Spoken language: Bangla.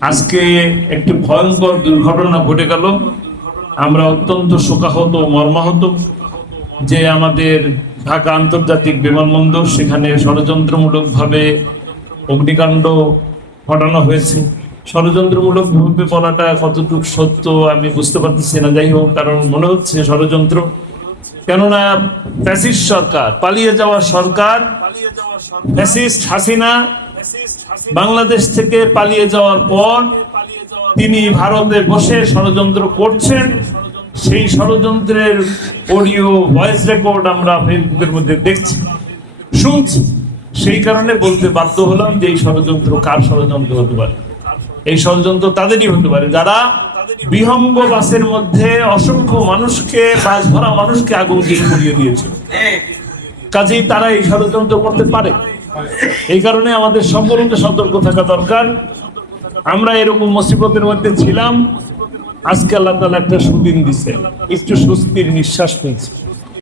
আজকে একটি ভয়ঙ্কর দুর্ঘটনা ঘটে গেল। আমরা অত্যন্ত শোকাহত মর্মাহত যে আমাদের ঢাকা আন্তর্জাতিক বিমানবন্দর সেখানে ষড়যন্ত্রমূলকভাবে অগ্নিকাণ্ড ঘটানো হয়েছে। ষড়যন্ত্রমূলকভাবে বলাটা কতটুকু সত্য আমি বুঝতে পারতেছি না, যাই হোক, কারণ মনে হচ্ছে ষড়যন্ত্র। কেননা ফ্যাসিস্ট সরকার, পালিয়ে যাওয়া সরকার, ফ্যাসিস্ট হাসিনা বাংলাদেশ থেকে পালিয়ে যাওয়ার পর তিনি ভারতে বসে ষড়যন্ত্র করছেন। সেই ষড়যন্ত্রের অডিও ভয়েস রেকর্ড আমরা ফেসবুকের মধ্যে দেখছি, শুনছি। সেই কারণে বলতে বাধ্য হলাম যে এই ষড়যন্ত্র কার ষড়যন্ত্র হতে পারে। এই ষড়যন্ত্র তাদেরই হতে পারে যারা বিহঙ্গ বাসের মধ্যে অসংখ্য মানুষকে, বাস ভরা মানুষকে আগুন দিয়ে পুড়িয়ে দিয়েছে। কাজেই তারা এই ষড়যন্ত্র করতে পারে। এই কারণে আমাদের সম্পূর্ণ সতর্ক থাকা দরকার। আমরা এরকম মুসিবতের মধ্যে ছিলাম, আজকে আল্লাহ তাআলা একটা সুদিন দিছে, একটু স্বস্তির নিঃশ্বাস পেয়েছি।